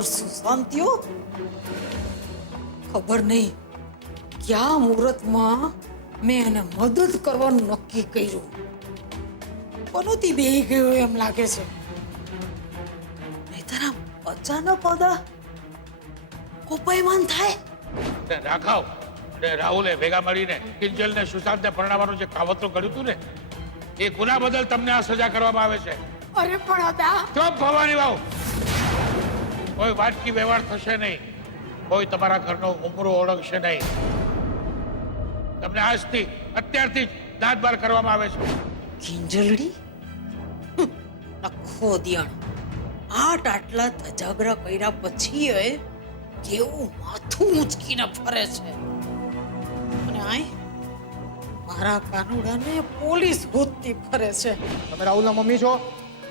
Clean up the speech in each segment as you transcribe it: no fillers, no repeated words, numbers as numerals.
કરશું શાંતિઓ. ખબર નહીં ક્યાં મુહૂર્તમાં મેં એને મદદ કરવાનું નક્કી કર્યું. પનોતી બેહી ગયો એમ લાગે છે. નહીતર આમ અચાનક ઓદા કોપાયમાન થાય. રાઘવ અને રાહુલે ભેગા મળીને કિંજલ ને સુશાંતને પરણાવવાનું જે કાવતરું કર્યું હતું ને, એ ગુના બદલ તમને આ સજા કરવામાં આવે છે. અરે પણ અદા ચૂપ ભવાની વાવ. કોઈ વાટકી વ્યવહાર થશે નહીં, કોઈ તમારા ઘરનો ઉમરો ઓળખશે નહીં. તમને આજથી અત્યારથી જ દાંત બાર કરવામાં આવે છે. કિંજલડી નખો દિયાણ આટલા ધજાગરા કર્યા પછી કેવું માથું ઊંચકીને ફરે છે. અને આય મારા કાનુડાને પોલીસ ગોતતી ફરે છે. તમે રાહુલના મમ્મી છો?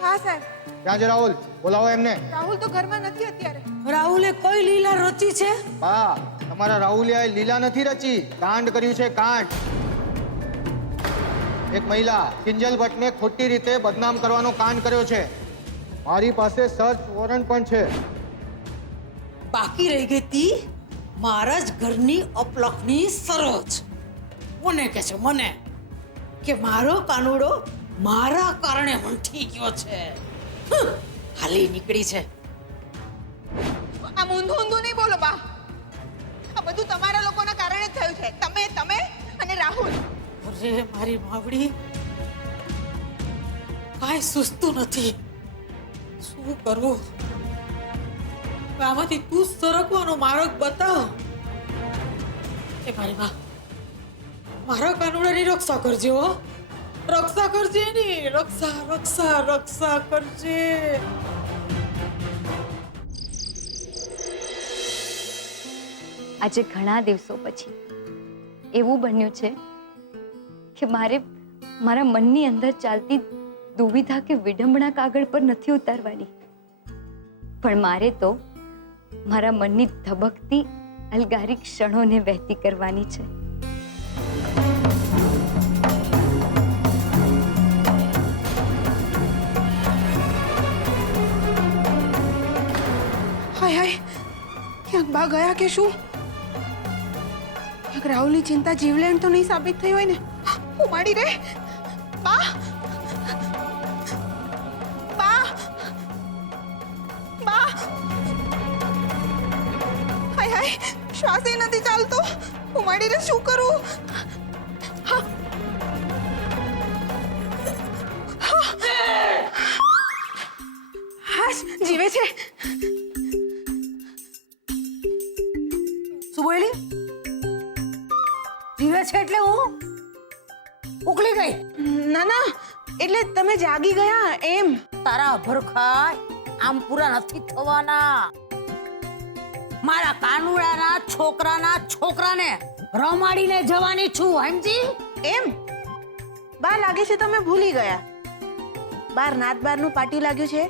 હા સાહેબ. ક્યાં છે રાહુલ? બોલાવો એમને. રાહુલ તો ઘરમાં નથી અત્યારે. રાહુલે કઈ લીલા રચી છે? બા, તમારા રાહુલે આ લીલા નથી રચી, કાંડ કર્યું છે, કાંડ. એક મહિલા કિંજલ ભટ્ટને ખોટી રીતે બદનામ કરવાનો કાંડ કર્યો છે. મારી પાસે સર્ચ વોરંટ પણ છે. બાકી રહી ગઈ તી મારા જ ઘરની અપલખની સરોજ. મને કે છે મને કે મારો કાનુડો મારા કારણે મંઠી ગયો છે. હાલી નીકળી છે. આ ઊંધું નહીં બોલો બા. આ બધું તમારા લોકોના કારણે જ થયું છે. તમે અને રાહુલ. અરે મારી માવડી કાંઈ સુસ્તું નથી. શું કરવું? આમાંથી તું સરકવાનો માર્ગ બતાવ. એ મારી માં મારા કાનુડાની રક્ષા કરજે હો. રક્ષા કરજે ની રક્ષા કરજે. આજે ઘણા દિવસો પછી એવું બન્યું છે કે મારે મારા મનની અંદર ચાલતી દુવિધા કે વિડંબણા કાગળ પર નથી ઉતારવાની, પણ મારે તો મારા મનની ધબકતી અલગારી ક્ષણોને વહેતી કરવાની છે. હાય ક્યાંક બા ગયા કે શું? ક્યાંક રાહુલની ચિંતા જીવલેણ તો નહીં સાબિત થઈ હોય ને? ઉમાડી રે બા. બા બા હાય શ્વાસે નથી ચાલતો. ઉમાડી રે શું કરું? હા જીવે છે. શું બોલી? જીવે છે એટલે હું ઉકળી ગઈ? ના એટલે તમે જાગી ગયા એમ. તારા ભરખાય આમ પૂરા નથી થવાના. મારા કાનુડાના છોકરાને રમાડીને જવાની છું, સમજી? એમ બા લાગે છે તમે ભૂલી ગયા. બાર નાતબારનું પાટિયું લાગ્યું છે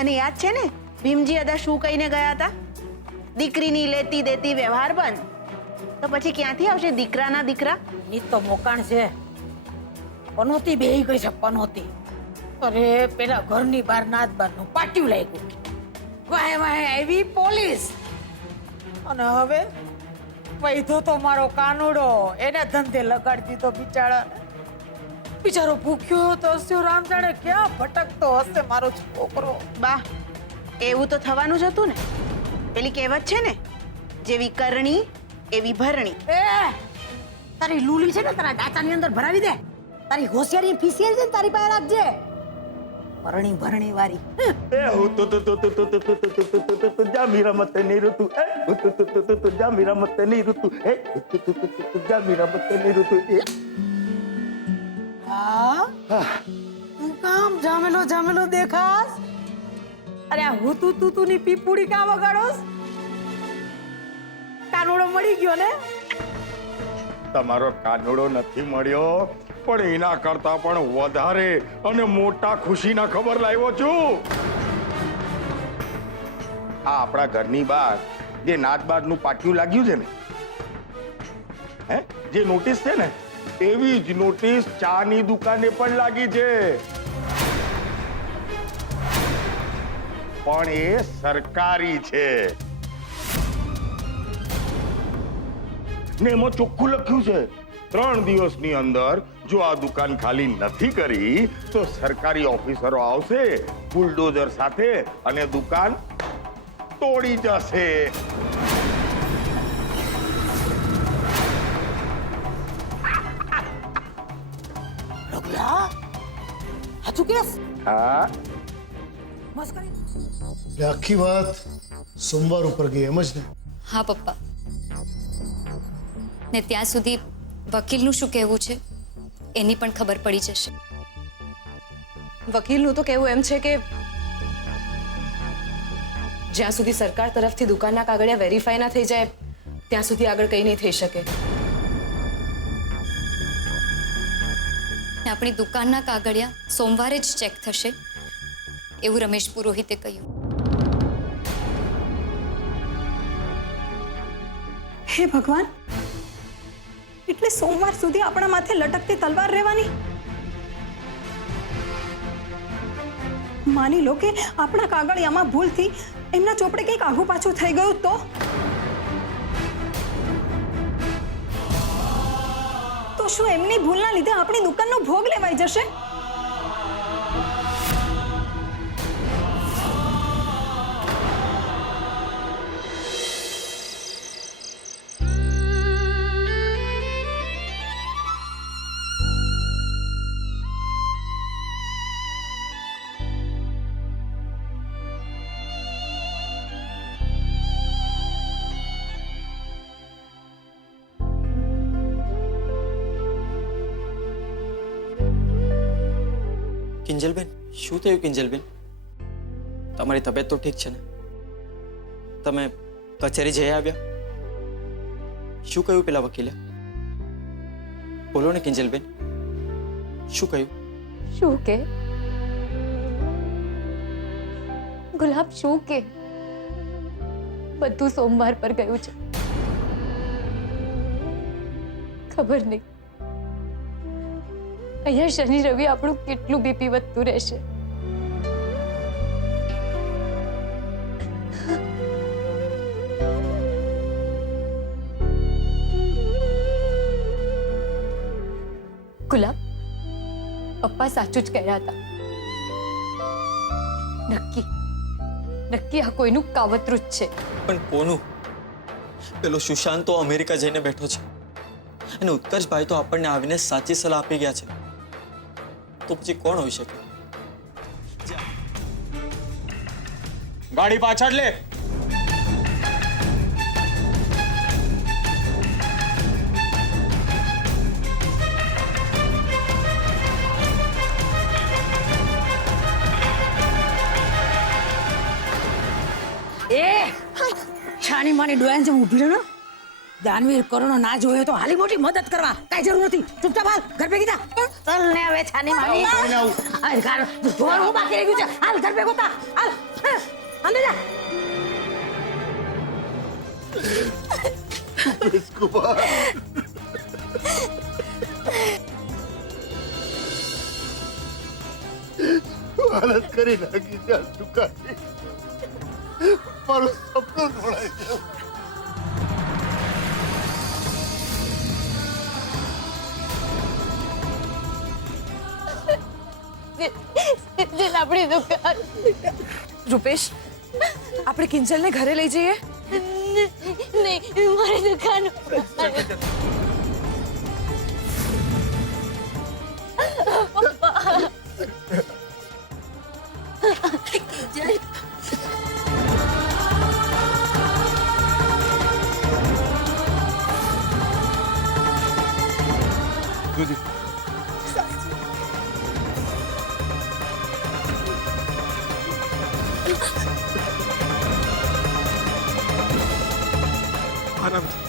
અને યાદ છે ને ભીમજી અદા શું કહીને ગયા હતા? દીકરીની લેતી દેતી વ્યવહાર બંધ. તો પછી ક્યાંથી આવશે દીકરાના દીકરા? ની તો મોકાણ છે. પનોતી બેહી ગઈ છે પનોતી. અરે પેલા ઘરની બહાર નાતબારનું પાટિયું લાગ્યું. વાહે આવી પોલીસ. અને હવે વૈધો તો મારો કાનુડો એને ધંધે લગાડી દીધો બિચારો ભૂખ્યો તો હસ્યો. રામ જાણે ક્યાં ભટકતો હશે મારો છોકરો. બા એવું તો થવાનું જ હતું ને. પેલી કહેવત છે ને, જેવી કરણી એવી ભરણી. એ તારી લૂલી છે ને તારા ડાચાની અંદર ભરાવી દે. તારી હોશિયારી ફીસિયારી છે ને તારી પાસે રાખજે. ભરણી વાળી. એ હું તો જા મીરા મતે નહીં ઋતુ. એ જા મીરા મતે નહીં ઋતુ. એ જા મીરા મતે નહીં ઋતુ. હા તું કામ જામેલો દેખાસ? અરે આ હું તું ની પીપુડી કાં વગાડોસ? કાનુડો મળી ગયો ને? તમારો કાનુડો નથી મળ્યો, પણ એના કરતા પણ વધારે અને મોટા ખુશીના ખબર લાવ્યો છું. આ આપણા ઘરની બહાર જે નાતબારનું પાટિયું લાગ્યું છે ને, જે નોટિસ છે ને, એવી જ નોટિસ ચાની દુકાને પણ લાગી છે. પણ એ સરકારી છે ને એમાં ચોખ્ખું લખ્યું છે 3 દિવસની અંદર જો આ દુકાન ખાલી નથી કરી તો સરકારી ઓફિસરો આવશે બુલડોઝર સાથે અને દુકાન તોડી જશે. રઘુલા હાચું કેસ હા મસ્ત કરી એટલે આખી વાત સોમવાર ઉપર ગઈ એમ જ ને? હા પપ્પા. ને ત્યાં સુધી વકીલનું શું કહેવું છે એની પણ ખબર પડી જશે. વકીલનું તો કહેવું એમ છે કે જ્યાં સુધી સરકાર તરફથી દુકાનના કાગળિયા વેરીફાઈ ના થઈ જાય ત્યાં સુધી આગળ કંઈ નહીં થઈ શકે. ને આપણી દુકાનના કાગળિયા સોમવારે જ ચેક થશે એવું રમેશ પુરોહિતે કહ્યું. હે ભગવાન, એટલે સોમવાર સુધી આપણા માથે લટકતી તલવાર રહેવાની? માની લો કે આપણા કાગળિયામાં ભૂલથી એમના ચોપડે કંઈક આઘું પાછું થઈ ગયું તો શું એમની ભૂલના લીધે આપણી દુકાનનો ભોગ લેવાઈ જશે? કિંજલબેન, શું થયું કિંજલબેન? તમારી તબિયત તો ઠીક છે ને? તમે કચેરી જઈ આવ્યા? શું કહ્યું પેલા વકીલે? બોલો ને કિંજલબેન, શું કહ્યું? શું કે ગુલાબ, શું કે બધું સોમવાર પર ગયું છે. ખબર નહીં અહીંયા શનિ રવિ આપણું કેટલું બીપી વધતું રહેશે. ગુલાબ, પપ્પા સાચું જ કહી રહ્યા હતા. નક્કી આ કોઈનું કાવતરું જ છે. પણ કોનું? પેલો સુશાંત તો અમેરિકા જઈને બેઠો છે અને ઉત્કર્ષભાઈ તો આપણને આવીને સાચી સલાહ આપી ગયા છે. તો પછી કોણ હોઈ શકે? ગાડી પાછળ લે. એ છાની માની ડોયાન જેમ ઊભી રહે ને, દાનવીર કરોનો ના જોયો તો હાલી મોટી મદદ કરવા કઈ જરૂર નથી. ચૂપચાપ હાલ ઘર ભેગી થા. ચાલ ને હવે છાની માની હાલ ઘર ધોર હું બાકી રહી ગયું છે. હાલ ઘર ભેગો થા. હાલ અંદર જા. હાલત કરી નાખી છે આ દુકાને. મારું સપનું તોડાઈ ગયું. આપણી દુકાન. રૂપેશ, આપણે કિંજલને ઘરે લઈ જઈએ. નહીં, મારી દુકાન. આરામથી.